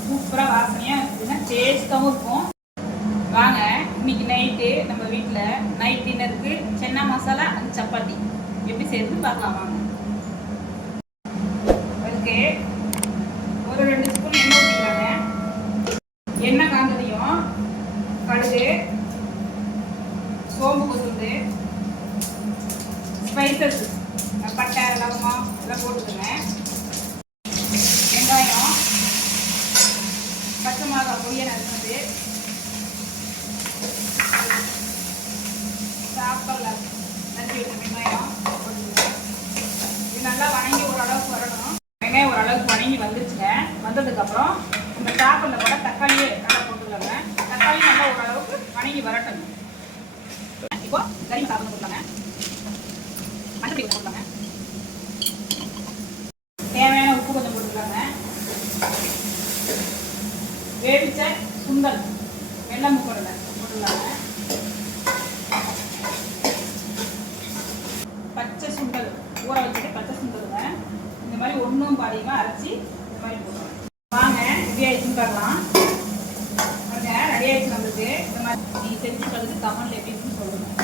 சூப்பராக வாசனையாக இருக்குதுங்க, டேஸ்ட்டாகவும் இருக்கும். வாங்க இன்னைக்கு நைட்டு நம்ம வீட்டில் நைட் டின்னருக்கு சென்னா மசாலா அண்ட் சப்பாத்தி எப்படி செய்யறது பார்க்கலாம். வாங்க. அதுக்கு ஒரு 2 ஸ்பூன் எண்ணெய் ஊற்றிக்கிறாங்க. எண்ணெய் காஞ்சதையும் கடுகு, சோம்பு கொத்துண்டு, ஸ்பைசஸ் பட்டை லவங்கம் இதெல்லாம் போட்டுக்கோங்க. வெங்காயம், பச்சை மிளகா பொடியை நறுக்கினது, சாப்பிடல நறுக்கி வச்ச வெங்காயம் போட்டுக்கோங்க. இது நல்லா வணங்கி ஓரளவுக்கு வரணும். வெங்காயம் ஓரளவுக்கு வணங்கி வந்துருச்சுங்க. வந்ததுக்கப்புறம் இந்த சாப்பிடல கூட தக்காளியே நல்லா போட்டுக்கலாங்க. தக்காளி நல்லா ஓரளவுக்கு வணங்கி வரட்டணும். இப்போ கறி மசாலா போட்டுக்கலாங்க. மஞ்சள் போட்டுக்கலாங்க. தேவையான உப்பு கொஞ்சம் போட்டுக்கலாங்க. வேவிச்ச சுண்டல் வெள்ளை முக்கடலை போட்டுக்கலாங்க. பச்சை சுண்டல் ஊற வச்சுட்டு பச்சை சுண்டலுங்க இந்த மாதிரி ஒன்றும் பாதியமாக அரைச்சி இந்த மாதிரி போடுவோம். வாங்க ரெடி ஆயிடுச்சுன்னு பார்க்கலாம். ரெடி ஆயிடுச்சு நம்மளுக்கு. இந்த மாதிரி நீங்கள் செஞ்சு பார்த்துட்டு கமெண்ட்ல எப்படி இருக்குன்னு சொல்லுங்கள்.